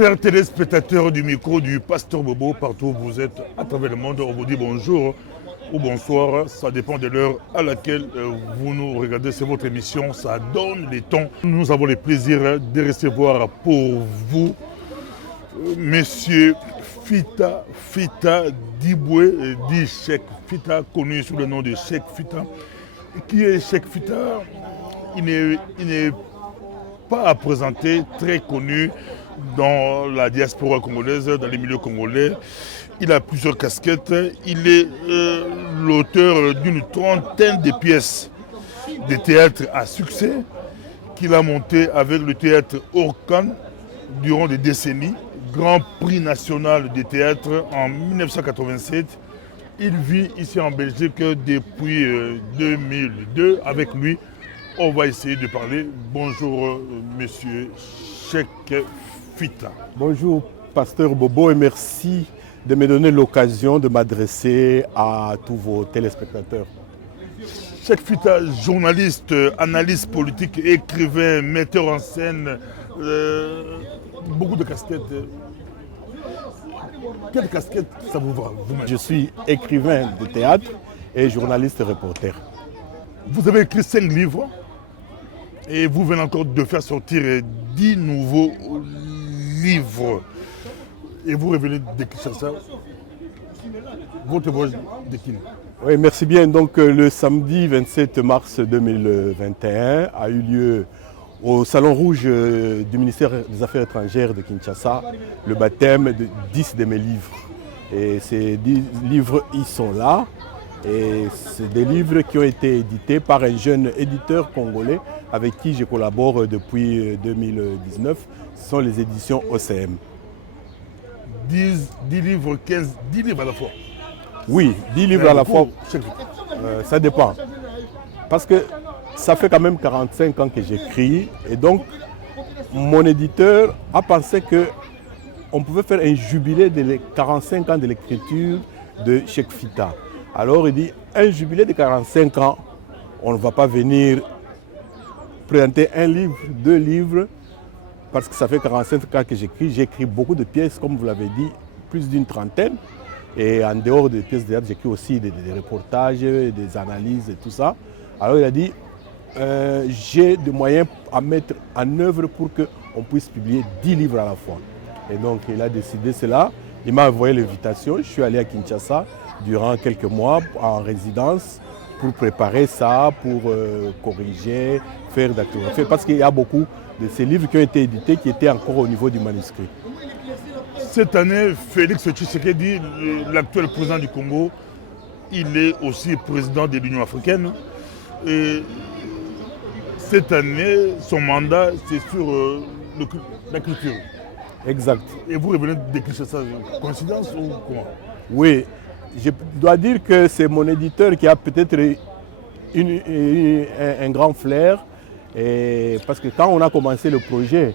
Chers téléspectateurs du micro du Pasteur Bobo, partout où vous êtes à travers le monde, on vous dit bonjour ou bonsoir. Ça dépend de l'heure à laquelle vous nous regardez. C'est votre émission, ça donne les tons. Nous avons le plaisir de recevoir pour vous Monsieur Fita Diboué, dit Cheikh Fita, connu sous le nom de Cheikh Fita. Qui est Cheikh Fita? Il n'est pas à présenter, très connu dans la diaspora congolaise, dans les milieux congolais. Il a plusieurs casquettes. Il est l'auteur d'une trentaine de pièces de théâtre à succès qu'il a monté avec le théâtre Orkan durant des décennies. Grand prix national de théâtre en 1987. Il vit ici en Belgique depuis 2002. Avec lui, on va essayer de parler. Bonjour, monsieur Cheikh Fita. Bonjour, pasteur Bobo, et merci de me donner l'occasion de m'adresser à tous vos téléspectateurs. Cheikh Fita, journaliste, analyste politique, écrivain, metteur en scène, beaucoup de casquettes. Quelle casquette ça vous va vous-même? Je suis écrivain de théâtre et journaliste reporter. Vous avez écrit 5 livres et vous venez encore de faire sortir 10 nouveaux livres. Et vous revenez d'écrire ça. Votre voix décline. Oui, merci bien. Donc le samedi 27 mars 2021 a eu lieu au Salon Rouge du ministère des Affaires étrangères de Kinshasa le baptême de 10 de mes livres. Et ces 10 livres, ils sont là. Et c'est des livres qui ont été édités par un jeune éditeur congolais avec qui je collabore depuis 2019. Ce sont les éditions OCM. 10 livres, 10 livres à la fois. Oui, 10 livres à la fois. Ça dépend. Parce que ça fait quand même 45 ans que j'écris. Et donc, mon éditeur a pensé qu'on pouvait faire un jubilé des 45 ans de l'écriture de Cheikh Fita. Alors il dit, un jubilé de 45 ans, on ne va pas venir présenter un livre, 2 livres, parce que ça fait 45 ans que j'écris. J'écris beaucoup de pièces, comme vous l'avez dit, plus d'une trentaine. Et en dehors des pièces de théâtre, j'écris aussi des reportages, des analyses et tout ça. Alors il a dit, j'ai des moyens à mettre en œuvre pour qu'on puisse publier 10 livres à la fois. Et donc il a décidé cela. Il m'a envoyé l'invitation. Je suis allé à Kinshasa durant quelques mois en résidence pour préparer ça, pour corriger, faire d'actographie. Parce qu'il y a beaucoup de ces livres qui ont été édités qui étaient encore au niveau du manuscrit. Cette année, Félix Tshisekedi, l'actuel président du Congo, il est aussi président de l'Union africaine. Et cette année, son mandat, c'est sur la culture. Exact. Et vous revenez d'écrire ça, coïncidence ou comment? Oui, je dois dire que c'est mon éditeur qui a peut-être un grand flair. Et parce que quand on a commencé le projet,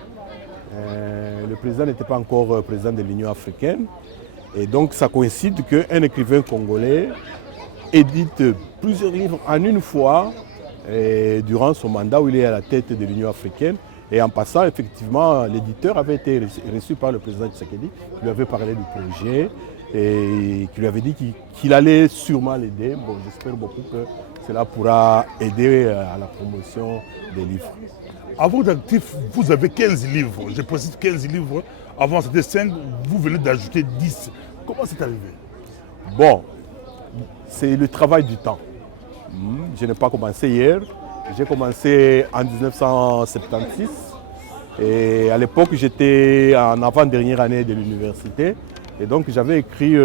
le président n'était pas encore président de l'Union africaine. Et donc ça coïncide qu'un écrivain congolais édite plusieurs livres en une fois durant son mandat où il est à la tête de l'Union africaine. Et en passant, effectivement, l'éditeur avait été reçu par le président Tshisekedi, qui lui avait parlé du projet et qui lui avait dit qu'il allait sûrement l'aider. Bon, j'espère beaucoup que cela pourra aider à la promotion des livres. À votre actif, vous avez 15 livres. Je précise 15 livres. Avant, c'était 5. Vous venez d'ajouter 10. Comment c'est arrivé? Bon, c'est le travail du temps. Je n'ai pas commencé hier. J'ai commencé en 1976. Et à l'époque, j'étais en avant-dernière année de l'université. Et donc, j'avais écrit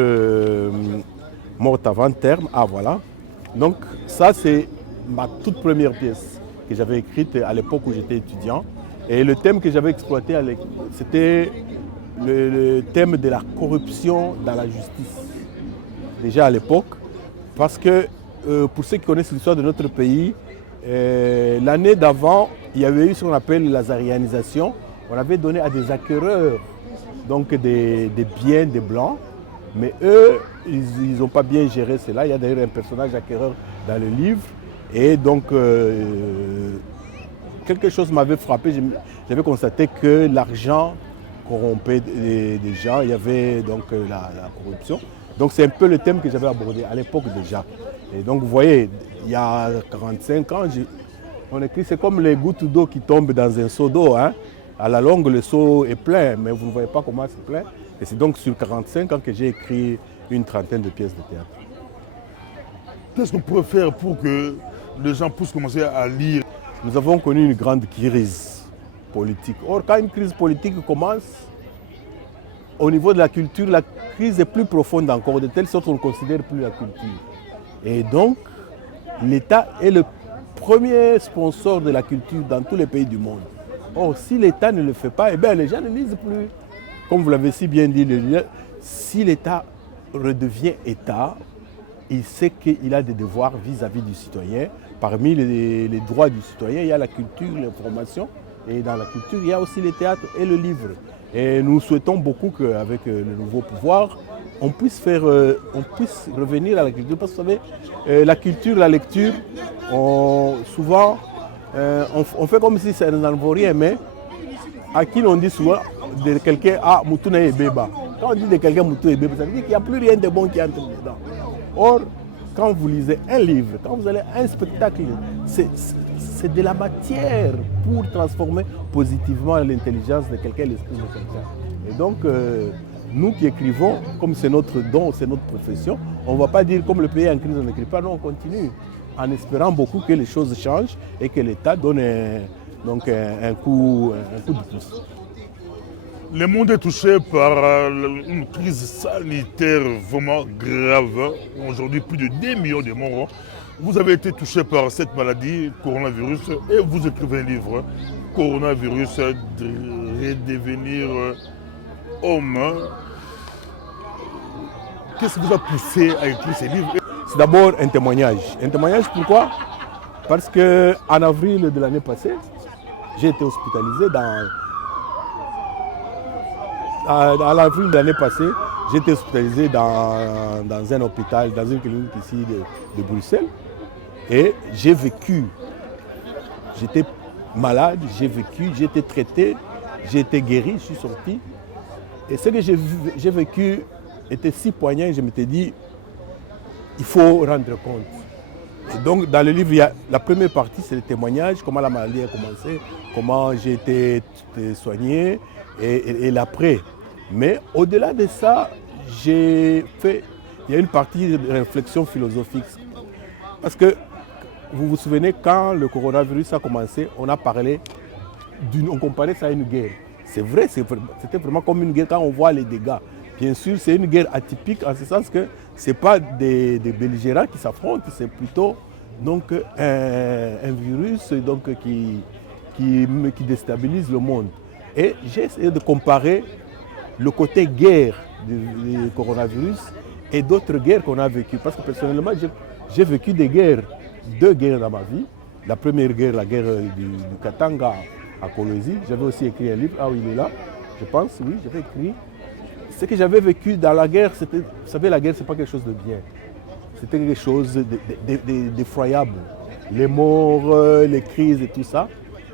Morte avant terme. Ah, voilà. Donc, ça, c'est ma toute première pièce que j'avais écrite à l'époque où j'étais étudiant. Et le thème que j'avais exploité, c'était le thème de la corruption dans la justice. Déjà à l'époque, parce que pour ceux qui connaissent l'histoire de notre pays, l'année d'avant, il y avait eu ce qu'on appelle la lazarianisation. On avait donné à des acquéreurs donc des biens des Blancs, mais eux, ils n'ont pas bien géré cela. Il y a d'ailleurs un personnage acquéreur dans le livre. Et donc, quelque chose m'avait frappé. J'avais constaté que l'argent corrompait des gens, il y avait donc la corruption. Donc c'est un peu le thème que j'avais abordé à l'époque déjà. Et donc vous voyez, il y a 45 ans, on écrit, c'est comme les gouttes d'eau qui tombent dans un seau d'eau. Hein. À la longue, le seau est plein, mais vous ne voyez pas comment c'est plein. Et c'est donc sur 45 ans que j'ai écrit une trentaine de pièces de théâtre. Qu'est-ce qu'on pourrait faire pour que les gens puissent commencer à lire? Nous avons connu une grande crise politique. Or, quand une crise politique commence, au niveau de la culture, la crise est plus profonde encore, de telle sorte qu'on ne considère plus la culture. Et donc, l'État est le premier sponsor de la culture dans tous les pays du monde. Or, si l'État ne le fait pas, eh bien, les gens ne lisent plus. Comme vous l'avez si bien dit, si l'État redevient État, il sait qu'il a des devoirs vis-à-vis du citoyen. Parmi les droits du citoyen, il y a la culture, l'information. Et dans la culture, il y a aussi le théâtre et le livre. Et nous souhaitons beaucoup qu'avec le nouveau pouvoir, on puisse revenir à la culture. Parce que vous savez, la culture, la lecture, souvent, on fait comme si ça n'en vaut rien, mais à qui l'on dit souvent de quelqu'un, ah, Moutouna et Beba. Quand on dit de quelqu'un Moutouna et Beba, ça veut dire qu'il n'y a plus rien de bon qui entre dedans. Or, quand vous lisez un livre, quand vous allez à un spectacle, c'est de la matière pour transformer positivement l'intelligence de quelqu'un, l'esprit de quelqu'un. Et donc, nous qui écrivons, comme c'est notre don, c'est notre profession, on ne va pas dire comme le pays est en crise, on n'écrit pas, non, on continue, en espérant beaucoup que les choses changent et que l'État donne un coup de pouce. Le monde est touché par une crise sanitaire vraiment grave. Aujourd'hui, plus de 2 millions de morts. Vous avez été touché par cette maladie, coronavirus, et vous écrivez un livre, Coronavirus, redevenir homme. Qu'est-ce qui vous a poussé à écrire ce livre? C'est d'abord un témoignage. Un témoignage pourquoi? Parce qu'en avril de l'année passée, j'ai été hospitalisé à l'avril de l'année passée, j'ai été hospitalisé dans un hôpital, dans une clinique ici de Bruxelles. Et j'ai vécu. J'étais malade, j'ai vécu, j'ai été traité, j'ai été guéri, je suis sorti. Et ce que j'ai vécu était si poignant, je m'étais dit, il faut rendre compte. Et donc dans le livre, la première partie, c'est le témoignage, comment la maladie a commencé, comment j'ai été soigné et l'après. Mais au-delà de ça, il y a une partie de réflexion philosophique. Parce que vous vous souvenez, quand le coronavirus a commencé, on comparait ça à une guerre. C'est vrai, c'était vraiment comme une guerre quand on voit les dégâts. Bien sûr, c'est une guerre atypique en ce sens que ce n'est pas des belligérants qui s'affrontent, c'est plutôt donc, un virus donc, qui déstabilise le monde. Et j'ai essayé de comparer le côté guerre du coronavirus et d'autres guerres qu'on a vécues. Parce que personnellement, j'ai vécu 2 guerres dans ma vie. La première guerre, la guerre du Katanga à Kolwezi. J'avais aussi écrit un livre, ah oui, il est là, je pense, oui, j'avais écrit. Ce que j'avais vécu dans la guerre, vous savez, la guerre, ce n'est pas quelque chose de bien. C'était quelque chose d'effroyable. Les morts, les crises et tout ça.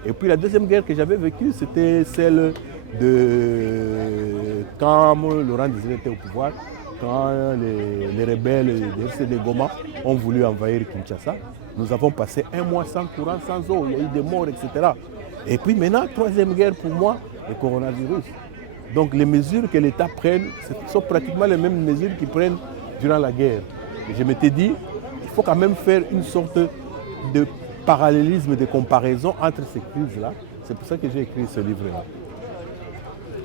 Et puis la deuxième guerre que j'avais vécue, c'était celle de quand Laurent Désiré était au pouvoir, quand les rebelles de RCD Goma ont voulu envahir Kinshasa. Nous avons passé 1 mois sans courant, sans eau, il y a eu des morts, etc. Et puis maintenant, 3e guerre pour moi, le coronavirus. Donc les mesures que l'État prenne, ce sont pratiquement les mêmes mesures qu'ils prennent durant la guerre. Et je m'étais dit, il faut quand même faire une sorte de parallélisme, de comparaison entre ces crises-là. C'est pour ça que j'ai écrit ce livre-là.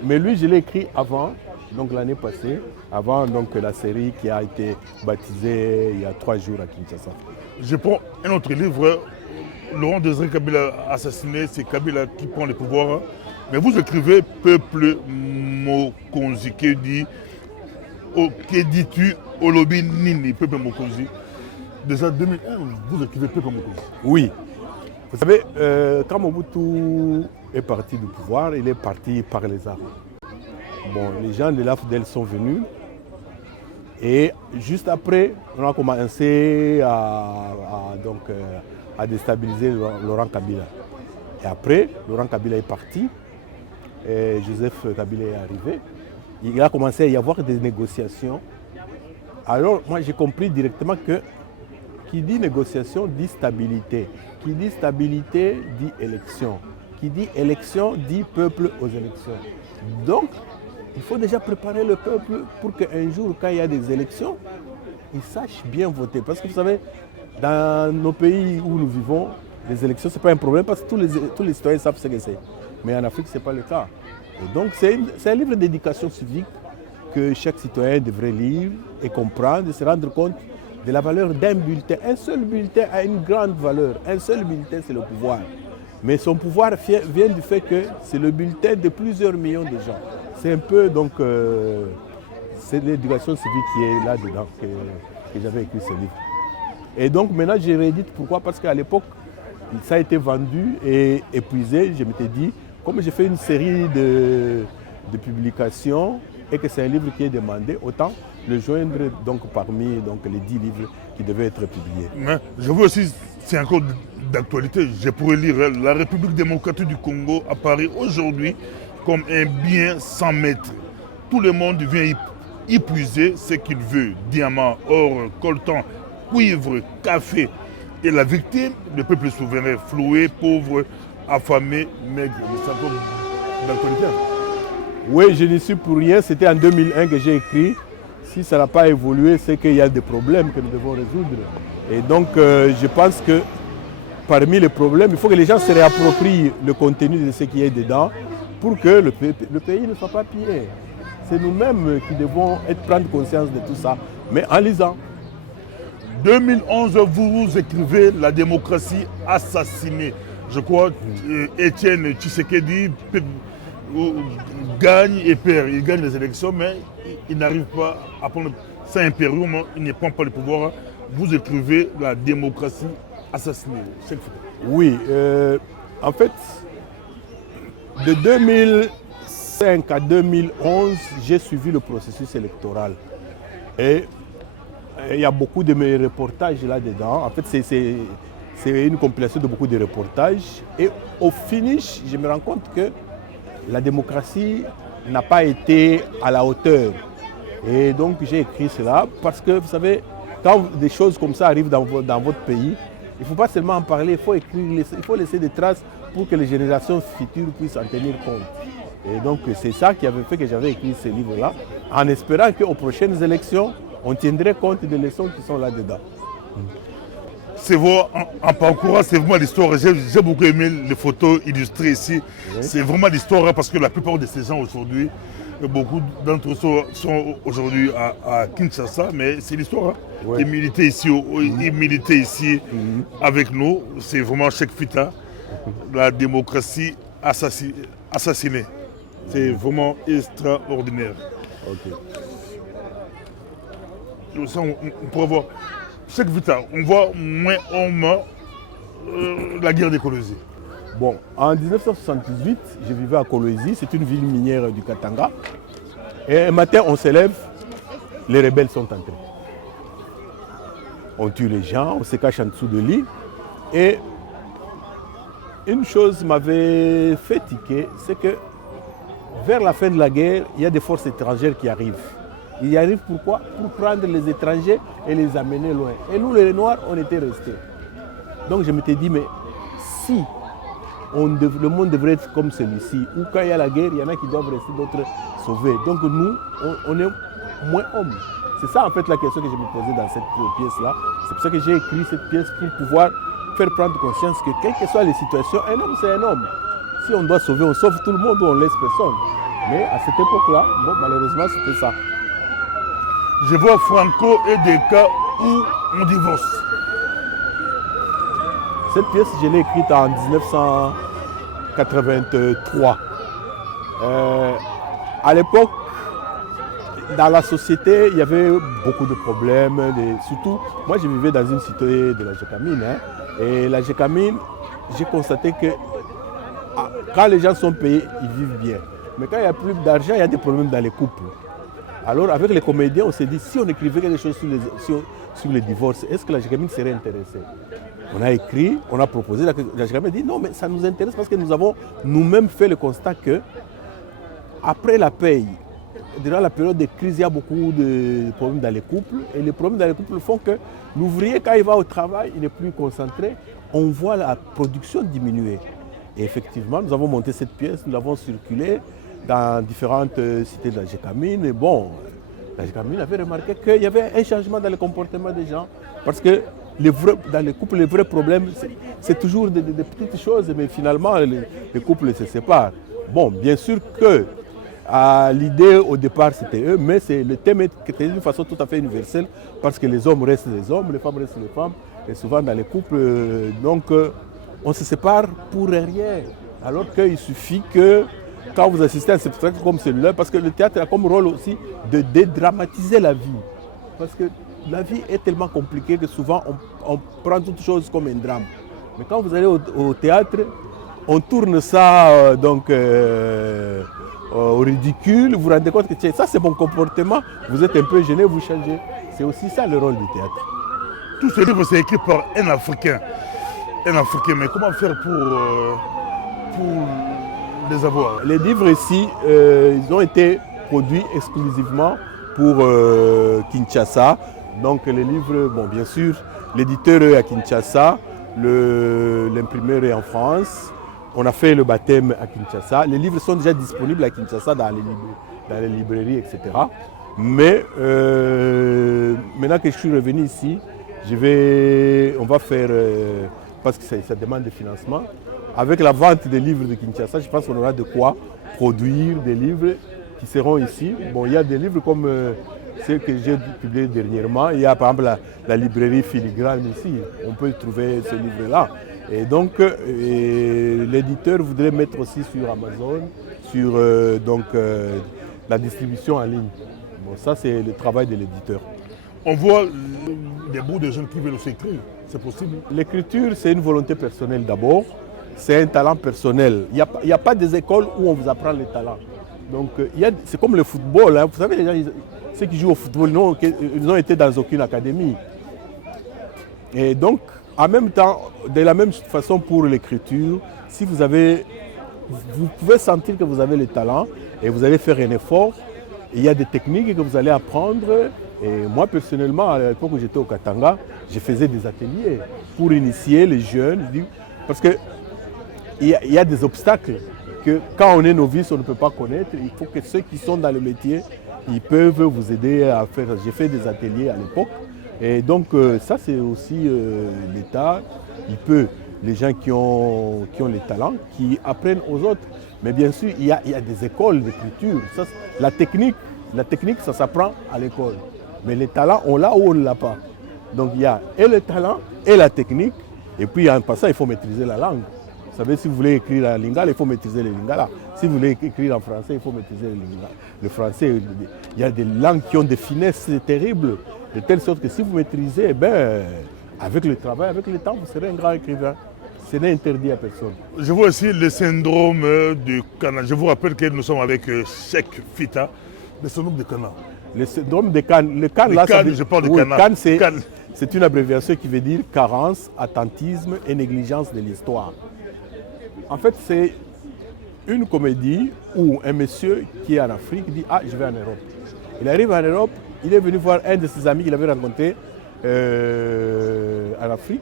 Mais lui, je l'ai écrit avant, donc l'année passée, avant donc, la série qui a été baptisée il y a 3 jours à Kinshasa. Je prends un autre livre, Laurent Désiré Kabila assassiné, c'est Kabila qui prend le pouvoir. Mais vous écrivez Peuple Mokonzi, qui dis-tu au lobby Nini, Peuple Mokonzi. Déjà 2001, vous écrivez Peuple Mokonzi. Oui. Vous savez, quand Mobutu est parti du pouvoir, il est parti par les armes. Bon, les gens de l'AFDEL sont venus et juste après, on a commencé à déstabiliser Laurent Kabila. Et après, Laurent Kabila est parti Joseph Kabila est arrivé, il a commencé à y avoir des négociations. Alors moi j'ai compris directement que qui dit négociation dit stabilité. Qui dit stabilité dit élection. Qui dit élection dit peuple aux élections. Donc, il faut déjà préparer le peuple pour qu'un jour, quand il y a des élections, ils sachent bien voter. Parce que vous savez, dans nos pays où nous vivons, les élections, ce n'est pas un problème parce que tous les citoyens savent ce que c'est. Mais en Afrique, ce n'est pas le cas. Et donc, c'est un livre d'éducation civique que chaque citoyen devrait lire et comprendre et se rendre compte de la valeur d'un bulletin. Un seul bulletin a une grande valeur. Un seul bulletin, c'est le pouvoir. Mais son pouvoir vient du fait que c'est le bulletin de plusieurs millions de gens. C'est un peu, donc, c'est l'éducation civique qui est là-dedans que j'avais écrit ce livre. Et donc, maintenant, j'ai réédite. Pourquoi? Parce qu'à l'époque, ça a été vendu et épuisé. Je m'étais dit, comme j'ai fait une série de publications et que c'est un livre qui est demandé, autant le joindre donc, parmi donc, les 10 livres qui devaient être publiés. Mais je veux aussi, c'est encore d'actualité, je pourrais lire La République démocratique du Congo apparaît aujourd'hui comme un bien sans maître. Tout le monde vient y puiser ce qu'il veut. Diamants, or, coltan, cuivre, café. Et la victime, le peuple souverain, floué, pauvre, affamé, maigre. C'est encore d'actualité. Oui, je n'y suis pour rien. C'était en 2001 que j'ai écrit. Si ça n'a pas évolué, c'est qu'il y a des problèmes que nous devons résoudre. Et donc, je pense que parmi les problèmes, il faut que les gens se réapproprient le contenu de ce qui est dedans pour que le pays ne soit pas pillé. C'est nous-mêmes qui devons prendre conscience de tout ça, mais en lisant. 2011, vous écrivez La démocratie assassinée. Je crois Étienne Tshisekedi gagne et perd. Il gagne les élections, mais il n'arrive pas à prendre ça impérium, il ne prend pas le pouvoir. Vous écrivez La démocratie assassinée. Oui, en fait, de 2005 à 2011, j'ai suivi le processus électoral. Et il y a beaucoup de mes reportages là-dedans. En fait, c'est une compilation de beaucoup de reportages. Et au finish, je me rends compte que la démocratie n'a pas été à la hauteur. Et donc, j'ai écrit cela parce que, vous savez, quand des choses comme ça arrivent dans votre pays, il ne faut pas seulement en parler, il faut écrire, il faut laisser des traces pour que les générations futures puissent en tenir compte. Et donc, c'est ça qui avait fait que j'avais écrit ce livre-là, en espérant qu'aux prochaines élections, on tiendrait compte des leçons qui sont là-dedans. C'est vrai, en parcourant, c'est vraiment l'histoire. J'ai beaucoup aimé les photos illustrées ici. Oui. C'est vraiment l'histoire parce que la plupart de ces gens aujourd'hui, beaucoup d'entre eux sont aujourd'hui à Kinshasa, mais c'est l'histoire. Hein. Oui. Ils militaient ici avec nous. C'est vraiment Cheikh Fita, la démocratie assassinée. C'est vraiment extraordinaire. Okay. On pourrait voir. Cheikh Fita, on voit moins la guerre des Kolwezi. Bon, en 1978, je vivais à Kolwezi, c'est une ville minière du Katanga. Et un matin, on se lève, les rebelles sont entrés. On tue les gens, on se cache en dessous de lit. Et une chose m'avait fait tiquer, c'est que vers la fin de la guerre, il y a des forces étrangères qui arrivent. Ils y arrivent pourquoi? Pour prendre les étrangers et les amener loin. Et nous, les Noirs, on était restés. Donc je m'étais dit, mais si le monde devrait être comme celui-ci, où quand il y a la guerre, il y en a qui doivent rester, d'autres sauvés. Donc nous, on est moins hommes. C'est ça en fait la question que je me posais dans cette pièce-là. C'est pour ça que j'ai écrit cette pièce pour pouvoir faire prendre conscience que quelles que soient les situations, un homme c'est un homme. Si on doit sauver, on sauve tout le monde ou on laisse personne. Mais à cette époque-là, bon, malheureusement, c'était ça. Je vois Franco et des cas où on divorce. Cette pièce, je l'ai écrite en 1983. À l'époque, dans la société, il y avait beaucoup de problèmes. Surtout, moi, je vivais dans une cité de la Gécamine. Hein, et la Gécamine, j'ai constaté que quand les gens sont payés, ils vivent bien. Mais quand il n'y a plus d'argent, il y a des problèmes dans les couples. Alors, avec les comédiens, on s'est dit, si on écrivait quelque chose sur les divorces, est-ce que la Gécamine serait intéressée? On a écrit, on a proposé, la Gécamine a dit, non, mais ça nous intéresse parce que nous avons nous-mêmes fait le constat que après la paye, durant la période de crise, il y a beaucoup de problèmes dans les couples. Et les problèmes dans les couples font que l'ouvrier, quand il va au travail, il n'est plus concentré. On voit la production diminuer. Et effectivement, nous avons monté cette pièce, nous l'avons circulée dans différentes cités de la Gécamine. Et bon, la Gécamine avait remarqué qu'il y avait un changement dans le comportement des gens. Parce que dans les couples, les vrais problèmes, c'est toujours des petites choses, mais finalement, les couples se séparent. Bon, bien sûr que l'idée au départ c'était eux, mais le thème était d'une façon tout à fait universelle parce que les hommes restent les hommes, les femmes restent les femmes, et souvent dans les couples, on se sépare pour rien. Alors qu'il suffit que quand vous assistez à un spectacle comme celui-là, parce que le théâtre a comme rôle aussi de dédramatiser la vie. Parce que la vie est tellement compliquée que souvent on prend toute chose comme un drame. Mais quand vous allez au théâtre, on tourne ça au ridicule, vous vous rendez compte que tiens, ça c'est mon comportement, vous êtes un peu gêné, vous changez. C'est aussi ça le rôle du théâtre. Tout ce livre, c'est écrit par un Africain. Un Africain, mais comment faire pour les avoir? Les livres ici, ils ont été produits exclusivement pour Kinshasa. Donc les livres, bon bien sûr, l'éditeur est à Kinshasa, l'imprimeur est en France. On a fait le baptême à Kinshasa. Les livres sont déjà disponibles à Kinshasa dans les librairies, etc. Mais maintenant que je suis revenu ici, on va faire, parce que ça demande des financements, avec la vente des livres de Kinshasa, je pense qu'on aura de quoi produire des livres qui seront ici. Bon, il y a des livres comme ceux que j'ai publiés dernièrement. Il y a par exemple la librairie Filigrane ici. On peut trouver ce livre-là. Et donc, l'éditeur voudrait mettre aussi sur Amazon, sur la distribution en ligne. Bon, ça, c'est le travail de l'éditeur. On voit des bouts de jeunes qui veulent aussi écrire. C'est possible? L'écriture, c'est une volonté personnelle d'abord. C'est un talent personnel. Il n'y a pas des écoles où on vous apprend les talents. Donc, c'est comme le football. Hein. Vous savez, les gens, ceux qui jouent au football, ils n'ont été dans aucune académie. Et donc, en même temps, de la même façon pour l'écriture, si vous pouvez sentir que vous avez le talent et vous allez faire un effort, il y a des techniques que vous allez apprendre. Et moi, personnellement, à l'époque où j'étais au Katanga, je faisais des ateliers pour initier les jeunes. Parce qu'il y a des obstacles que quand on est novice, on ne peut pas connaître. Il faut que ceux qui sont dans le métier, ils peuvent vous aider à faire. J'ai fait des ateliers à l'époque. Et donc ça c'est aussi l'État, les gens qui ont les talents, qui apprennent aux autres. Mais bien sûr, il y a des écoles d'écriture. La technique, ça s'apprend à l'école. Mais les talents, on l'a ou on ne l'a pas. Donc il y a et le talent et la technique. Et puis en passant, il faut maîtriser la langue. Vous savez, si vous voulez écrire en lingala, il faut maîtriser le lingala. Si vous voulez écrire en français, il faut maîtriser le français. Il y a des langues qui ont des finesses terribles. De telle sorte que si vous maîtrisez, avec le travail, avec le temps, vous serez un grand écrivain. Ce n'est interdit à personne. Je vois aussi le syndrome du Canaan. Je vous rappelle que nous sommes avec Cheikh Fita, le syndrome du Canaan. Le syndrome de Cannes. Le Cannes, là, je parle de Canaan. Cannes, c'est une abréviation qui veut dire carence, attentisme et négligence de l'histoire. En fait, c'est une comédie où un monsieur qui est en Afrique dit « Ah, je vais en Europe ». Il arrive en Europe, il est venu voir un de ses amis qu'il avait rencontré en Afrique.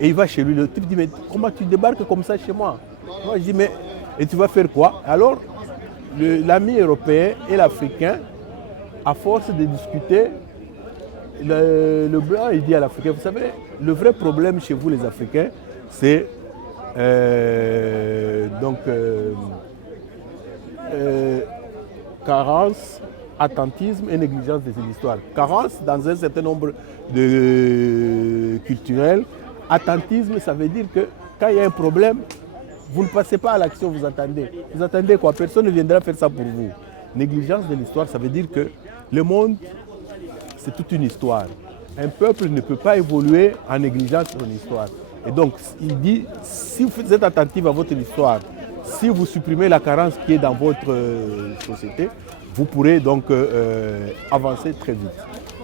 Et il va chez lui. Le type dit, mais comment tu débarques comme ça chez moi? Moi, je dis, mais et tu vas faire quoi? Alors, l'ami européen et l'Africain, à force de discuter, le blanc, il dit à l'Africain, vous savez, le vrai problème chez vous, les Africains, c'est carence, attentisme et négligence de l'histoire. Carence dans un certain nombre de culturels. Attentisme, ça veut dire que quand il y a un problème, vous ne passez pas à l'action, vous attendez. Vous attendez quoi? Personne ne viendra faire ça pour vous. Négligence de l'histoire, ça veut dire que le monde, c'est toute une histoire. Un peuple ne peut pas évoluer en négligeant son histoire. Et donc, il dit, si vous êtes attentif à votre histoire, si vous supprimez la carence qui est dans votre société, vous pourrez donc avancer très vite.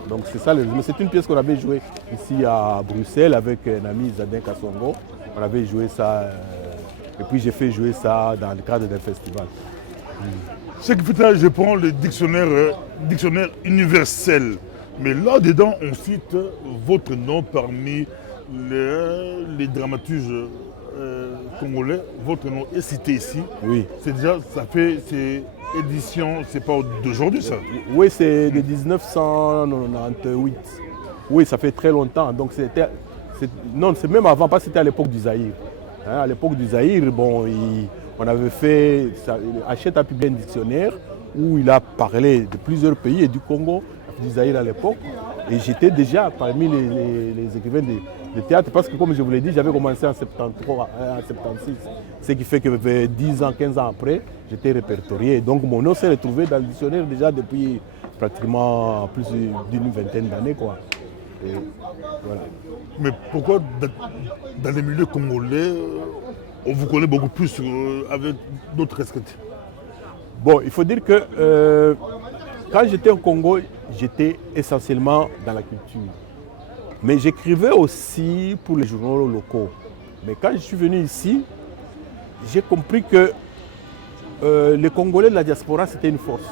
Donc c'est ça le résumé. C'est une pièce qu'on avait jouée ici à Bruxelles avec un ami Zadin Kassongo. On avait joué ça et puis j'ai fait jouer ça dans le cadre d'un festival. Cheikh Fita, je prends le dictionnaire universel. Mais là-dedans, on cite votre nom parmi les dramaturges congolais. Votre nom est cité ici. Oui. C'est déjà, c'est édition, c'est pas d'aujourd'hui ça. Oui, c'est de 1998. Oui, ça fait très longtemps. Donc non, c'est même avant, parce que c'était à l'époque du Zaïre. Hein, à l'époque du Zaïre, bon, on avait fait, Hachette a publié un dictionnaire où il a parlé de plusieurs pays et du Congo, du Zaïre à l'époque. Et j'étais déjà parmi les écrivains de théâtre parce que, comme je vous l'ai dit, j'avais commencé en 73, en 76. Ce qui fait que 10 ans, 15 ans après, j'étais répertorié. Donc mon nom s'est retrouvé dans le dictionnaire déjà depuis pratiquement plus d'une vingtaine d'années, quoi. Et voilà. Mais pourquoi dans les milieux congolais, on vous connaît beaucoup plus avec d'autres casquettes? Bon, il faut dire que quand j'étais au Congo, j'étais essentiellement dans la culture. Mais j'écrivais aussi pour les journaux locaux. Mais quand je suis venu ici, j'ai compris que les Congolais de la diaspora, c'était une force.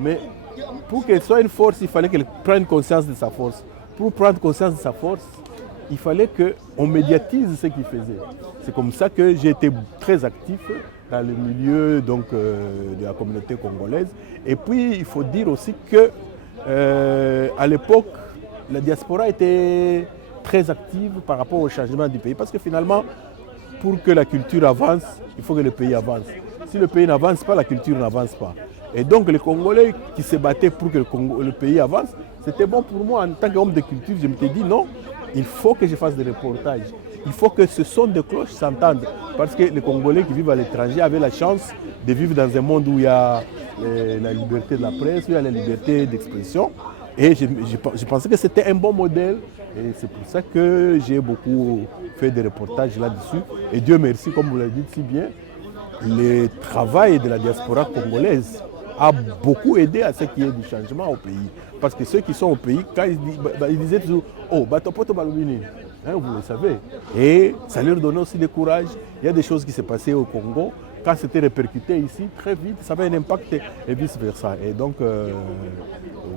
Mais pour qu'elle soit une force, il fallait qu'elle prenne conscience de sa force. Pour prendre conscience de sa force, il fallait qu'on médiatise ce qu'il faisait. C'est comme ça que j'ai été très actif dans le milieu donc, de la communauté congolaise. Et puis, il faut dire aussi que à l'époque, la diaspora était très active par rapport au changement du pays. Parce que finalement, pour que la culture avance, il faut que le pays avance. Si le pays n'avance pas, la culture n'avance pas. Et donc les Congolais qui se battaient pour que le pays avance, c'était bon pour moi en tant qu'homme de culture. Je me suis dit non, il faut que je fasse des reportages. Il faut que ce son de cloche s'entende. Parce que les Congolais qui vivent à l'étranger avaient la chance de vivre dans un monde où il y a la liberté de la presse, où il y a la liberté d'expression. Et je pensais que c'était un bon modèle. Et c'est pour ça que j'ai beaucoup fait des reportages là-dessus. Et Dieu merci, comme vous l'avez dit si bien, le travail de la diaspora congolaise a beaucoup aidé à ce qu'il y ait du changement au pays. Parce que ceux qui sont au pays, quand ils disaient toujours « Oh, Batopoto Balubini », vous le savez. Et ça leur donnait aussi du courage. Il y a des choses qui s'est passées au Congo. Quand c'était répercuté ici, très vite, ça avait un impact et vice-versa. Et donc,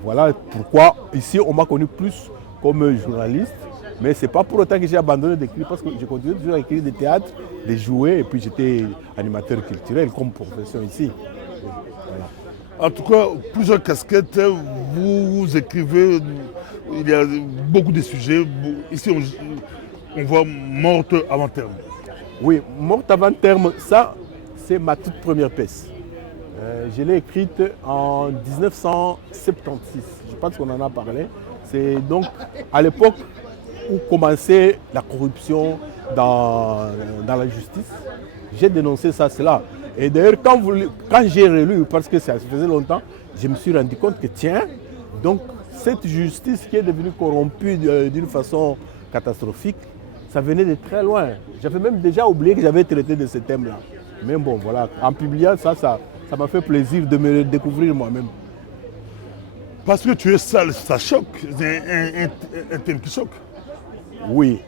voilà pourquoi ici, on m'a connu plus comme journaliste. Mais ce n'est pas pour autant que j'ai abandonné d'écrire, parce que j'ai continué toujours à écrire des théâtres, des jouets, et puis j'étais animateur culturel comme profession ici. Voilà. En tout cas, plusieurs casquettes, vous écrivez, il y a beaucoup de sujets. Ici, on voit Morte avant terme. Oui, Morte avant terme, ça, c'est ma toute première pièce. Je l'ai écrite en 1976. Je pense qu'on en a parlé. C'est donc à l'époque où commençait la corruption dans la justice. J'ai dénoncé ça, cela. Et d'ailleurs, quand j'ai relu, parce que ça faisait longtemps, je me suis rendu compte que tiens, donc cette justice qui est devenue corrompue d'une façon catastrophique, ça venait de très loin. J'avais même déjà oublié que j'avais traité de ce thème-là. Mais bon, voilà, en publiant ça m'a fait plaisir de me découvrir moi-même. Parce que tu es sale, ça choque, c'est un thème qui choque. Oui.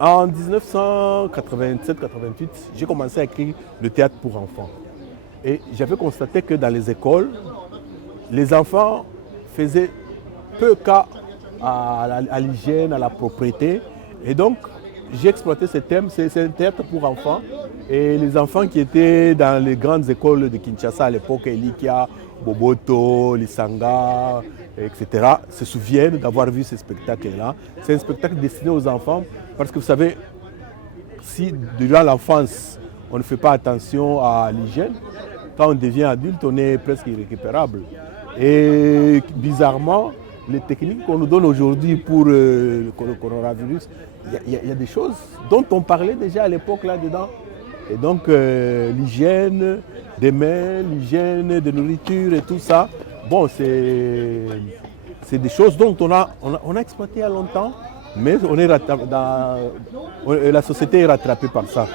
En 1987-88, j'ai commencé à écrire le théâtre pour enfants. Et j'avais constaté que dans les écoles, les enfants faisaient peu cas à l'hygiène, à la propreté. Et donc, j'ai exploité ce thème, c'est un théâtre pour enfants. Et les enfants qui étaient dans les grandes écoles de Kinshasa à l'époque, Elikia, Boboto, Lisanga, etc., se souviennent d'avoir vu ce spectacle-là. C'est un spectacle destiné aux enfants parce que vous savez, si durant l'enfance, on ne fait pas attention à l'hygiène, quand on devient adulte, on est presque irrécupérable. Et bizarrement, les techniques qu'on nous donne aujourd'hui pour le coronavirus, il y a des choses dont on parlait déjà à l'époque là-dedans. Et donc l'hygiène des mains, l'hygiène de nourriture et tout ça, bon, c'est des choses dont on a exploité il y a longtemps, mais la société est rattrapée par ça.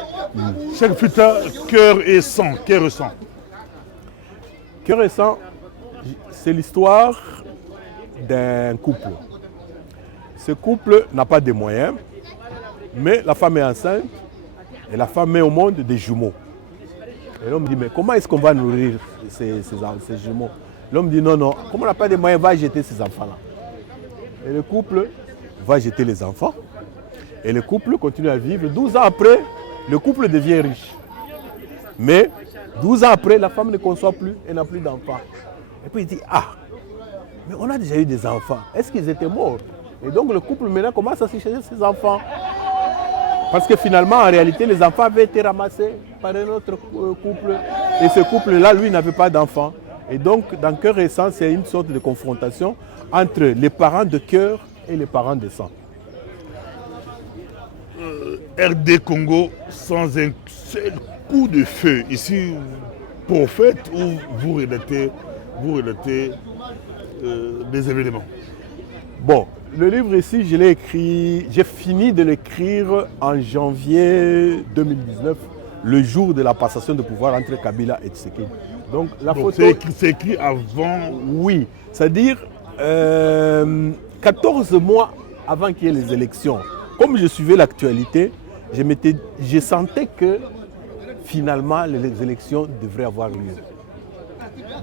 Cheikh Fita, cœur et sang, cœur et sang. Cœur et sang, c'est l'histoire d'un couple. Ce couple n'a pas de moyens, mais la femme est enceinte et la femme met au monde des jumeaux. Et l'homme dit, mais comment est-ce qu'on va nourrir ces jumeaux? L'homme dit, non, non, comme on n'a pas de moyens, va jeter ces enfants-là. Et le couple va jeter les enfants. Et le couple continue à vivre. 12 ans après, le couple devient riche. Mais 12 ans après, la femme ne conçoit plus et n'a plus d'enfants. Et puis il dit, ah, mais on a déjà eu des enfants. Est-ce qu'ils étaient morts? Et donc le couple maintenant commence à se chercher ses enfants. Parce que finalement, en réalité, les enfants avaient été ramassés par un autre couple. Et ce couple-là, lui, n'avait pas d'enfants. Et donc, dans Cœur et Sang, c'est une sorte de confrontation entre les parents de cœur et les parents de sang. RD Congo sans un seul coup de feu. Ici, prophète, ou vous relatez des événements? Bon, le livre ici, je l'ai écrit, j'ai fini de l'écrire en janvier 2019, le jour de la passation de pouvoir entre Kabila et Tshisekedi. Donc la photo... C'est écrit avant? Oui, c'est-à-dire 14 mois avant qu'il y ait les élections. Comme je suivais l'actualité, je sentais que finalement les élections devraient avoir lieu.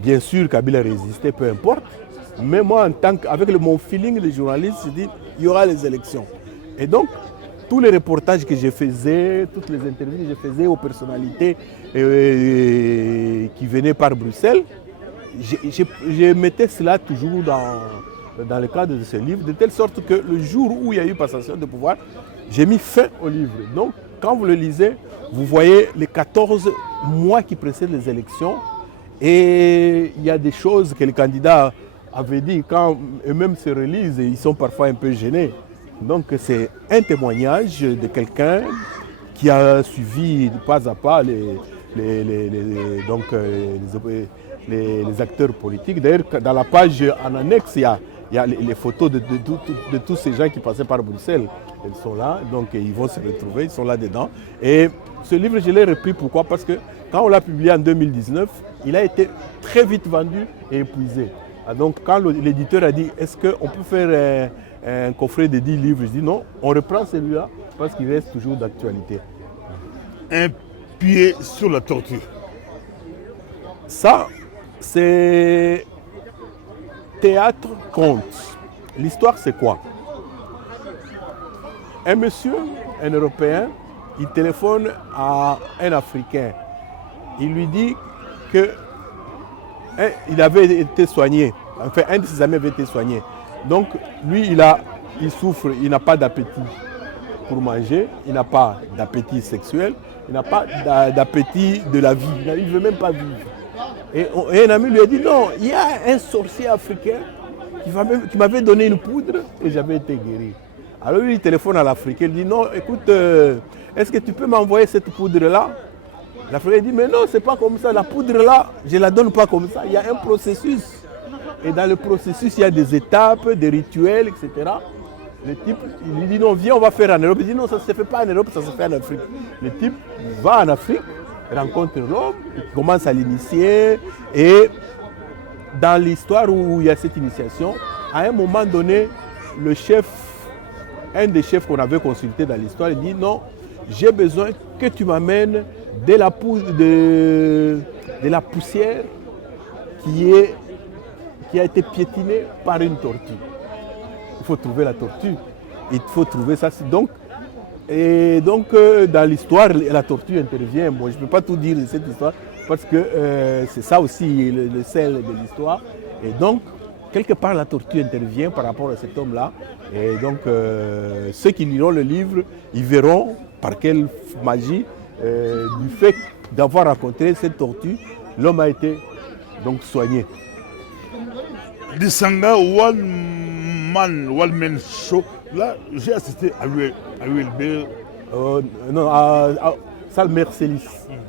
Bien sûr, Kabila résistait, peu importe. Mais moi, avec mon feeling de journaliste, je dis il y aura les élections. Et donc, tous les reportages que je faisais, toutes les interviews que je faisais aux personnalités qui venaient par Bruxelles, je mettais cela toujours dans le cadre de ce livre, de telle sorte que le jour où il y a eu passation de pouvoir, j'ai mis fin au livre. Donc, quand vous le lisez, vous voyez les 14 mois qui précèdent les élections. Et il y a des choses que les candidats avaient dit, quand eux-mêmes se relisent, ils sont parfois un peu gênés. Donc c'est un témoignage de quelqu'un qui a suivi pas à pas les acteurs politiques. D'ailleurs, dans la page en annexe, il y a les photos de tous ces gens qui passaient par Bruxelles. Ils sont là, donc ils vont se retrouver, ils sont là dedans. Et ce livre, je l'ai repris, pourquoi? Parce que quand on l'a publié en 2019, il a été très vite vendu et épuisé. Donc quand l'éditeur a dit, est-ce qu'on peut faire un coffret de 10 livres, je dis non, on reprend celui-là parce qu'il reste toujours d'actualité. Un pied sur la tortue. Ça, c'est théâtre conte. L'histoire, c'est quoi? Un monsieur, un Européen, il téléphone à un Africain. Il lui dit qu'il avait été soigné. Enfin, un de ses amis avait été soigné. Donc, lui, il souffre, il n'a pas d'appétit pour manger, il n'a pas d'appétit sexuel, il n'a pas d'appétit de la vie, il ne veut même pas vivre. Et un ami lui a dit, non, il y a un sorcier africain qui m'avait donné une poudre et j'avais été guéri. Alors lui, il téléphone à l'Africain, il dit, non, écoute, est-ce que tu peux m'envoyer cette poudre-là? L'Africain dit, mais non, c'est pas comme ça, la poudre-là, je ne la donne pas comme ça, il y a un processus. Et dans le processus, il y a des étapes, des rituels, etc. Le type, il lui dit, non, viens, on va faire en Europe. Il dit, non, ça ne se fait pas en Europe, ça se fait en Afrique. Le type va en Afrique, rencontre l'homme, il commence à l'initier. Et dans l'histoire où il y a cette initiation, à un moment donné, le chef, un des chefs qu'on avait consulté dans l'histoire, il dit, non, j'ai besoin que tu m'amènes de la poussière qui a été piétinée par une tortue. Il faut trouver la tortue. Il faut trouver ça. Donc, dans l'histoire, la tortue intervient. Bon, je ne peux pas tout dire de cette histoire parce que c'est ça aussi le sel de l'histoire. Et donc, quelque part, la tortue intervient par rapport à cet homme-là. Et donc, ceux qui liront le livre, ils verront par quelle magie, du fait d'avoir rencontré cette tortue, l'homme a été donc soigné. Disanga One Man Show. Là, j'ai assisté à ULB. Non, à Salle Mercelis,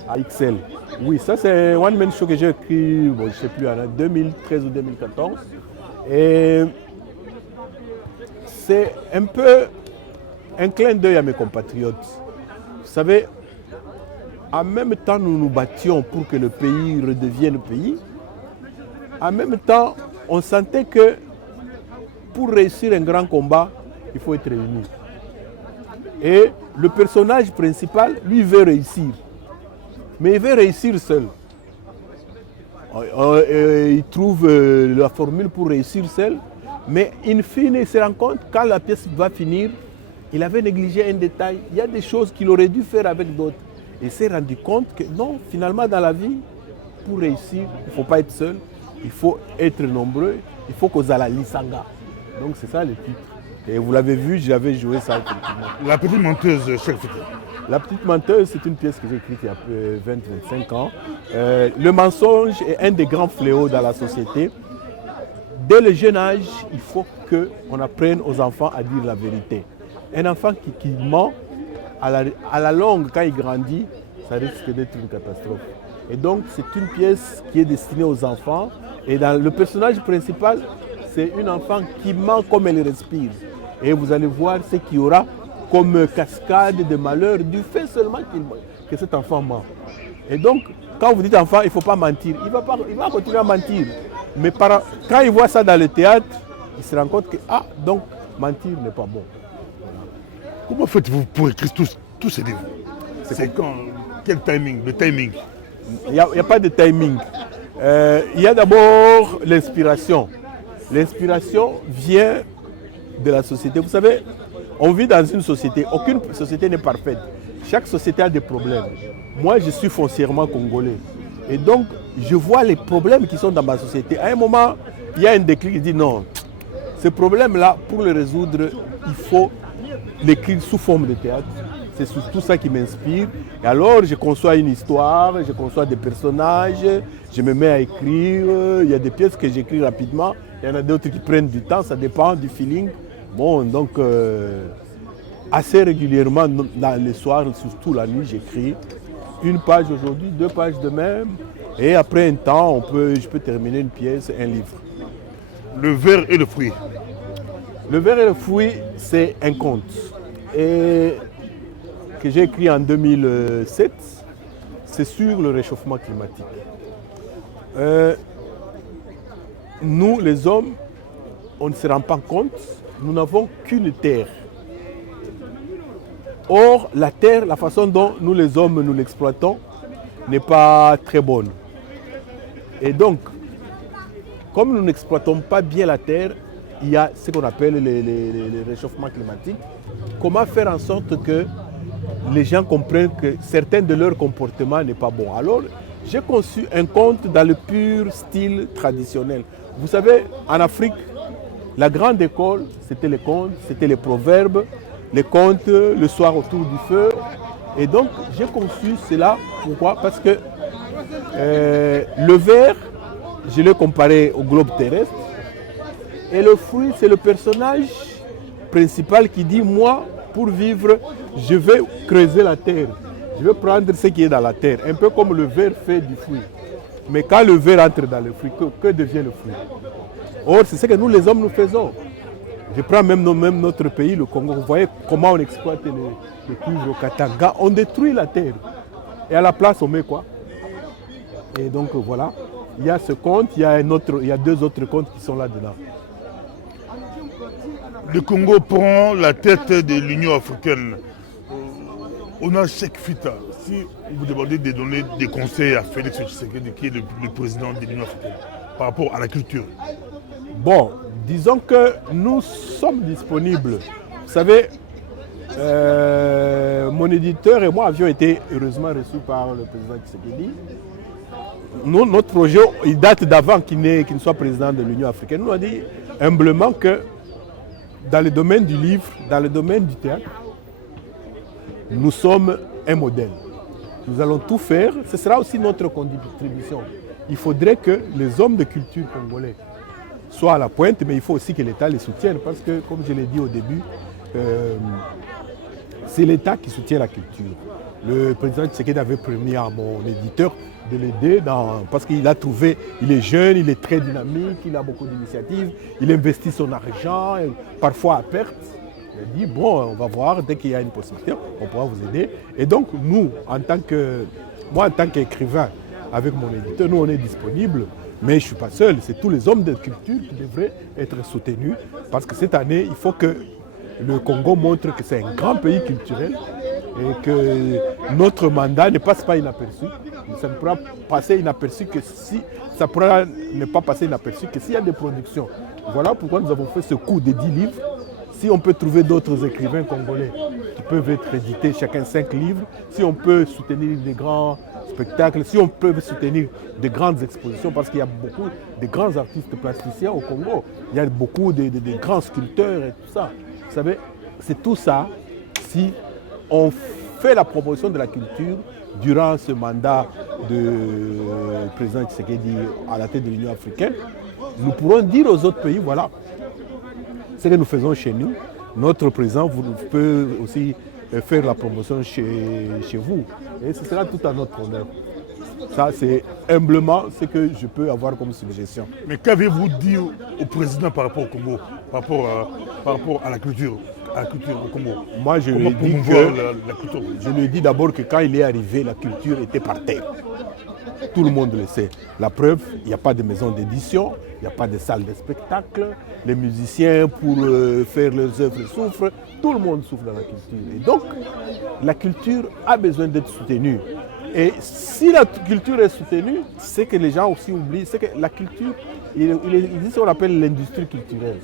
à XL. Oui, ça c'est One Man Show que j'ai écrit, bon, je ne sais plus, en 2013 ou 2014. Et c'est un peu un clin d'œil à mes compatriotes. Vous savez, en même temps, nous nous battions pour que le pays redevienne pays. En même temps, on sentait que pour réussir un grand combat, il faut être réuni. Et le personnage principal, lui, veut réussir. mais il veut réussir seul. Il trouve la formule pour réussir seul, mais in fine, il se rend compte, quand la pièce va finir, il avait négligé un détail. Il y a des choses qu'il aurait dû faire avec d'autres. Et il s'est rendu compte que non, finalement, dans la vie, pour réussir, il ne faut pas être seul, il faut être nombreux, il faut qu'on ait la lisanga. Donc c'est ça le titre. Et vous l'avez vu, j'avais joué ça effectivement. La petite menteuse, Cheikh Fouta. La petite menteuse, c'est une pièce que j'ai écrite il y a 20-25 ans. Le mensonge est un des grands fléaux dans la société. Dès le jeune âge, il faut qu'on apprenne aux enfants à dire la vérité. Un enfant qui ment, à la longue, quand il grandit, ça risque d'être une catastrophe. Et donc, c'est une pièce qui est destinée aux enfants. Et dans le personnage principal, c'est une enfant qui ment comme elle respire. Et vous allez voir ce qu'il y aura comme cascade de malheurs du fait seulement que cet enfant ment. Et donc, quand vous dites enfant, il ne faut pas mentir. Il va continuer à mentir. Mais quand il voit ça dans le théâtre, il se rend compte que, donc, mentir n'est pas bon. Comment faites-vous pour écrire tous ces livres? C'est quand? Quel timing? Le timing? Il n'y a pas de timing. Il y a d'abord l'inspiration. L'inspiration vient de la société. Vous savez, on vit dans une société. Aucune société n'est parfaite. Chaque société a des problèmes. Moi, je suis foncièrement congolais. Et donc, je vois les problèmes qui sont dans ma société. À un moment, il y a un déclic qui dit non. Ce problème-là, pour le résoudre, il faut l'écrire sous forme de théâtre. C'est tout ça qui m'inspire. Et alors, je conçois une histoire, je conçois des personnages, je me mets à écrire. Il y a des pièces que j'écris rapidement. Il y en a d'autres qui prennent du temps, ça dépend du feeling. Bon, donc, assez régulièrement, dans les soirs, surtout la nuit, j'écris. Une page aujourd'hui, 2 pages demain. Et après un temps, je peux terminer une pièce, un livre. Le ver et le fruit. Le ver et le fruit, c'est un conte. Et que j'ai écrit en 2007, c'est sur le réchauffement climatique. Nous, les hommes, on ne se rend pas compte, nous n'avons qu'une terre. Or, la terre, la façon dont nous, les hommes, nous l'exploitons, n'est pas très bonne. Et donc, comme nous n'exploitons pas bien la terre, il y a ce qu'on appelle le réchauffement climatique. Comment faire en sorte que les gens comprennent que certains de leurs comportements n'est pas bon. Alors, j'ai conçu un conte dans le pur style traditionnel. Vous savez, en Afrique, la grande école, c'était les contes, c'était les proverbes, les contes, le soir autour du feu. Et donc, j'ai conçu cela. Pourquoi? Parce que le ver, je l'ai comparé au globe terrestre. Et le fruit, c'est le personnage principal qui dit, moi, pour vivre, je vais creuser la terre. Je vais prendre ce qui est dans la terre. Un peu comme le ver fait du fruit. Mais quand le ver entre dans le fruit, que devient le fruit? Or, c'est ce que nous, les hommes, nous faisons. Je prends même notre pays, le Congo. Vous voyez comment on exploite le cuivre au Katanga. On détruit la terre. Et à la place, on met quoi? Et donc, voilà. Il y a ce conte, il y a 2 autres contes qui sont là-dedans. Le Congo prend la tête de l'Union africaine. On a Cheikh Fouta. Si vous demandez de donner des conseils à Félix Tshisekedi, qui est le président de l'Union africaine, par rapport à la culture. Bon, disons que nous sommes disponibles. Vous savez, mon éditeur et moi avions été heureusement reçus par le président Tshisekedi. Notre projet, il date d'avant qu'il ne soit président de l'Union africaine. Nous a dit humblement que dans le domaine du livre, dans le domaine du théâtre, nous sommes un modèle. Nous allons tout faire. Ce sera aussi notre contribution. Il faudrait que les hommes de culture congolais soient à la pointe, mais il faut aussi que l'État les soutienne. Parce que, comme je l'ai dit au début, c'est l'État qui soutient la culture. Le président Tshisekedi avait promis à mon éditeur de l'aider parce qu'il a trouvé, il est jeune, il est très dynamique, il a beaucoup d'initiatives, il investit son argent, parfois à perte. Il a dit, bon, on va voir, dès qu'il y a une possibilité, on pourra vous aider. Et donc, nous, moi en tant qu'écrivain, avec mon éditeur, nous on est disponibles, mais je ne suis pas seul, c'est tous les hommes de culture qui devraient être soutenus, parce que cette année, il faut que le Congo montre que c'est un grand pays culturel, et que notre mandat ne passe pas inaperçu. Ça ne pourra passer inaperçu que si ça pourra ne pas passer inaperçu que s'il y a des productions. Voilà pourquoi nous avons fait ce coup de 10 livres. Si on peut trouver d'autres écrivains congolais qui peuvent être édités, chacun 5 livres, si on peut soutenir des grands spectacles, si on peut soutenir de grandes expositions, parce qu'il y a beaucoup de grands artistes plasticiens au Congo, il y a beaucoup de grands sculpteurs et tout ça. Vous savez, c'est tout ça. Si on fait la promotion de la culture durant ce mandat de président Tshisekedi à la tête de l'Union africaine, nous pourrons dire aux autres pays, voilà, ce que nous faisons chez nous, notre président peut aussi faire la promotion chez vous. Et ce sera tout à notre honneur. Ça, c'est humblement ce que je peux avoir comme suggestion. Mais qu'avez-vous dit au président par rapport au Congo, par rapport à la culture au Congo? Moi, je lui ai dit la culture. Je lui ai dit d'abord que quand il est arrivé, la culture était par terre. Tout le monde le sait. La preuve, il n'y a pas de maison d'édition, il n'y a pas de salle de spectacle. Les musiciens, pour faire leurs œuvres, souffrent. Tout le monde souffre dans la culture. Et donc, la culture a besoin d'être soutenue. Et si la culture est soutenue, c'est que les gens aussi oublient, c'est que la culture, il dit ce qu'on appelle l'industrie culturelle.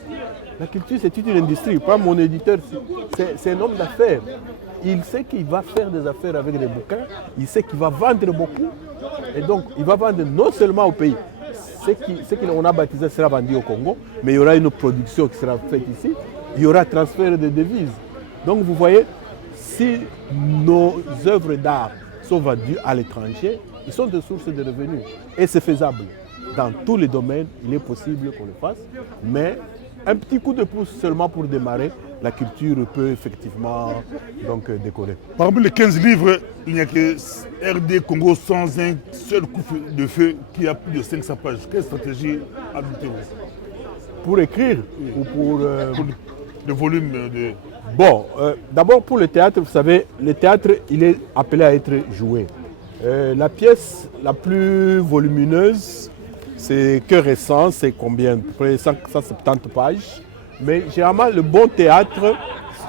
La culture, c'est toute une industrie. Pas mon éditeur, c'est un homme d'affaires. Il sait qu'il va faire des affaires avec les bouquins, il sait qu'il va vendre beaucoup. Et donc, il va vendre non seulement au pays. Ce qu'on a baptisé sera vendu au Congo, mais il y aura une production qui sera faite ici. Il y aura transfert de devises. Donc, vous voyez, si nos œuvres d'art sont vendues à l'étranger, ils sont des sources de revenus. Et c'est faisable. Dans tous les domaines, il est possible qu'on le fasse. Mais un petit coup de pouce seulement pour démarrer, la culture peut effectivement donc décoller. Parmi les 15 livres, il n'y a que RD Congo sans un seul coup de feu qui a plus de 500 pages. Quelle stratégie adoptez-vous? Pour écrire ou pour le volume de... Bon, d'abord pour le théâtre, vous savez, le théâtre, il est appelé à être joué. La pièce la plus volumineuse, c'est Cœur et Sang, c'est combien? À peu près 170 pages. Mais généralement, le bon théâtre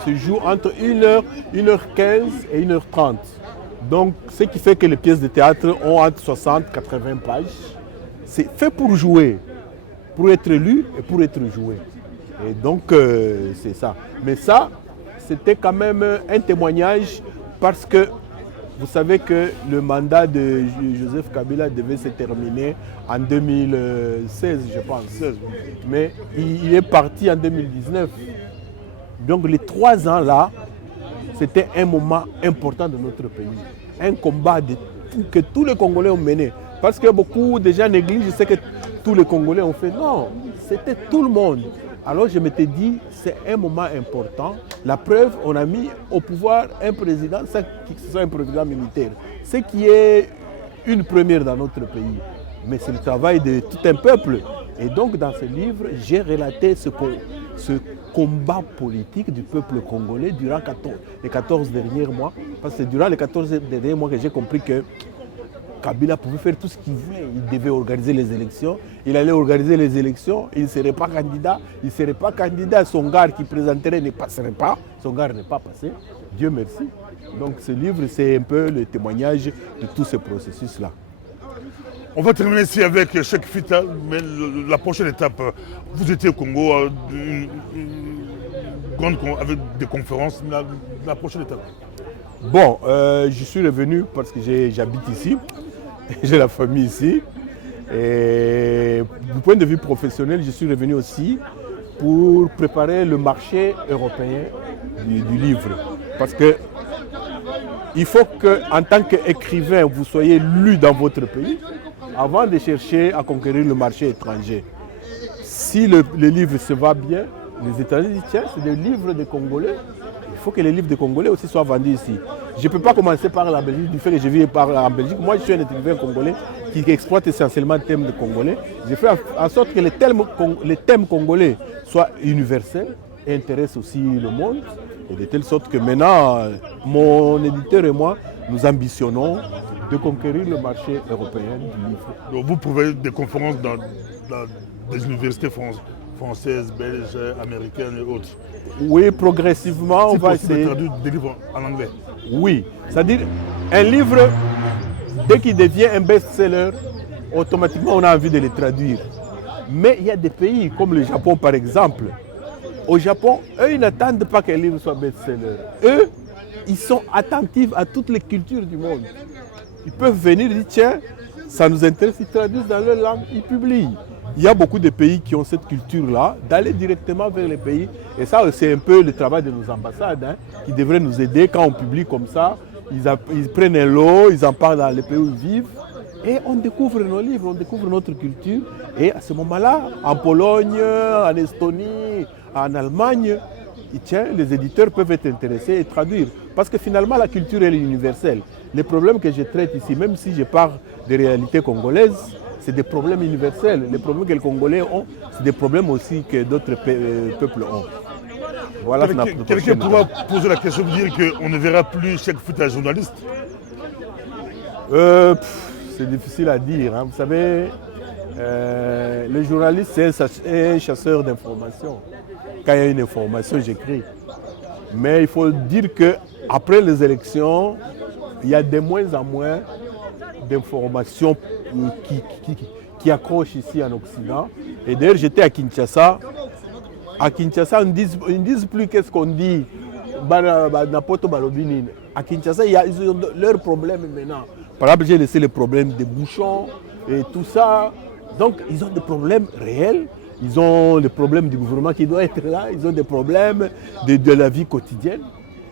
se joue entre 1h, 1h15 et 1h30. Donc, ce qui fait que les pièces de théâtre ont entre 60 et 80 pages. C'est fait pour jouer, pour être lu et pour être joué. Et donc, c'est ça. Mais ça, c'était quand même un témoignage parce que vous savez que le mandat de Joseph Kabila devait se terminer en 2016, je pense. Mais il est parti en 2019. Donc les 3 ans là, c'était un moment important de notre pays. Un combat que tous les Congolais ont mené. Parce que beaucoup de gens négligent ce que tous les Congolais ont fait. Non, c'était tout le monde. Alors je m'étais dit, c'est un moment important. La preuve, on a mis au pouvoir un président, sans que ce soit un président militaire. Ce qui est une première dans notre pays. Mais c'est le travail de tout un peuple. Et donc dans ce livre, j'ai relaté ce combat politique du peuple congolais durant les 14 derniers mois. Parce que c'est durant les 14 derniers mois que j'ai compris que Kabila pouvait faire tout ce qu'il voulait. Il devait organiser les élections. Il allait organiser les élections. Il ne serait pas candidat. Il ne serait pas candidat. Son gars qui présenterait ne passerait pas. Son gars n'est pas passé. Dieu merci. Donc ce livre, c'est un peu le témoignage de tout ce processus-là. On va terminer ici avec Cheikh Fita, mais la prochaine étape, vous étiez au Congo, avec des conférences, la prochaine étape. Bon, je suis revenu parce que j'habite ici. J'ai la famille ici. Et du point de vue professionnel, je suis revenu aussi pour préparer le marché européen du livre. Parce que il faut qu'en tant qu'écrivain, vous soyez lu dans votre pays avant de chercher à conquérir le marché étranger. Si le livre se va bien, les étrangers disent tiens, c'est des livres des Congolais. Il faut que les livres des Congolais aussi soient vendus ici. Je ne peux pas commencer par la Belgique, du fait que je vis en Belgique. Moi, je suis un écrivain congolais qui exploite essentiellement le thème de congolais. Je fais en sorte que les thèmes congolais soient universels et intéressent aussi le monde. Et de telle sorte que maintenant, mon éditeur et moi, nous ambitionnons de conquérir le marché européen du livre. Donc vous prouvez des conférences dans des universités françaises, belges, américaines et autres. Oui, progressivement, on C'est va possible de essayer. traduire des livres en anglais. Oui, c'est-à-dire un livre, dès qu'il devient un best-seller, automatiquement on a envie de le traduire. Mais il y a des pays comme le Japon par exemple. Au Japon, eux, ils n'attendent pas qu'un livre soit best-seller. Eux, ils sont attentifs à toutes les cultures du monde. Ils peuvent venir et dire, tiens, ça nous intéresse, ils traduisent dans leur langue, ils publient. Il y a beaucoup de pays qui ont cette culture-là, d'aller directement vers les pays. Et ça, c'est un peu le travail de nos ambassades, hein, qui devraient nous aider quand on publie comme ça. Ils prennent un lot, ils en parlent dans les pays où ils vivent. Et on découvre nos livres, on découvre notre culture. Et à ce moment-là, en Pologne, en Estonie, en Allemagne, tiens, les éditeurs peuvent être intéressés et traduire. Parce que finalement, la culture elle est universelle. Les problèmes que je traite ici, même si je parle des réalités congolaises, c'est des problèmes universels. Les problèmes que les Congolais ont, c'est des problèmes aussi que d'autres peuples ont. Voilà. Quelqu'un pourra poser la question de dire qu'on ne verra plus chaque futur journaliste. C'est difficile à dire. Hein. Vous savez, le journaliste, c'est un chasseur d'informations. Quand il y a une information, j'écris. Mais il faut dire qu'après les élections, il y a de moins en moins d'informations qui accrochent ici en Occident. Et d'ailleurs, j'étais à Kinshasa. À Kinshasa, ils ne disent plus qu'est-ce qu'on dit. À Kinshasa, ils ont leurs problèmes maintenant. Par exemple, j'ai laissé les problèmes des bouchons et tout ça. Donc, ils ont des problèmes réels. Ils ont des problèmes du gouvernement qui doit être là. Ils ont des problèmes de la vie quotidienne.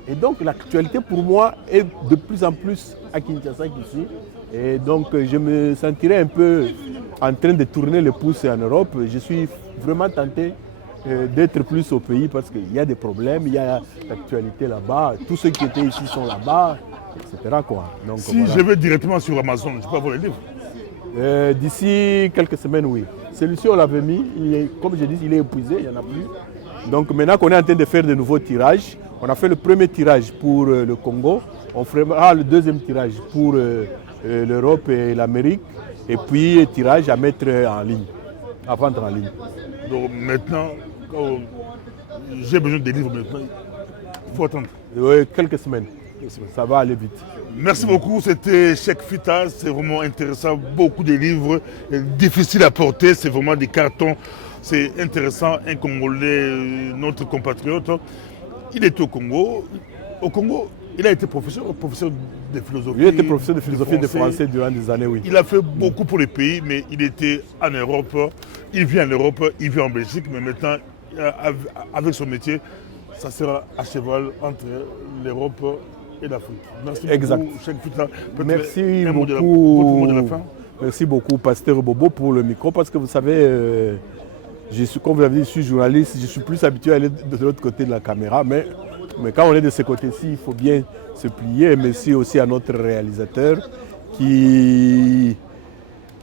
Et donc, l'actualité pour moi est de plus en plus à Kinshasa qu'ici. Et donc, je me sentirais un peu en train de tourner le pouce en Europe. Je suis vraiment tenté d'être plus au pays parce qu'il y a des problèmes, il y a l'actualité là-bas. Tous ceux qui étaient ici sont là-bas, etc. Quoi. Donc, Si voilà. je vais directement sur Amazon, je peux avoir les livres. D'ici quelques semaines, oui. Celui-ci, on l'avait mis, comme je dis, il est épuisé, il n'y en a plus. Donc maintenant qu'on est en train de faire de nouveaux tirages, on a fait le premier tirage pour le Congo, on fera le deuxième tirage pour l'Europe et l'Amérique, et puis un tirage à mettre en ligne, à vendre en ligne. Donc maintenant, j'ai besoin des livres maintenant. Il faut attendre. Oui, quelques semaines. Ça va aller vite. Merci beaucoup, c'était Cheikh Fitas, c'est vraiment intéressant, beaucoup de livres, difficiles à porter, c'est vraiment des cartons, c'est intéressant, un Congolais, notre compatriote, il était au Congo, il a été professeur de philosophie. Il était professeur de philosophie de français durant des années, oui. Il a fait beaucoup pour les pays, mais il était en Europe, il vit en Europe, il vit en Belgique, mais maintenant, avec son métier, ça sera à cheval entre l'Europe et l'Afrique. Merci exact. beaucoup, Cheikh Fitas. Merci Votre beaucoup. mot de la fin. Merci beaucoup, Pasteur Bobo, pour le micro, parce que vous savez, comme vous l'avez dit, je suis journaliste, je suis plus habitué à aller de l'autre côté de la caméra, mais quand on est de ce côté-ci, il faut bien se plier. Merci aussi à notre réalisateur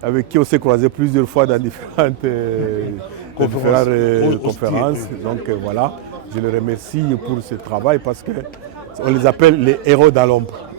avec qui on s'est croisé plusieurs fois dans différentes conférences. Donc voilà, je le remercie pour ce travail parce qu'on les appelle les héros dans l'ombre.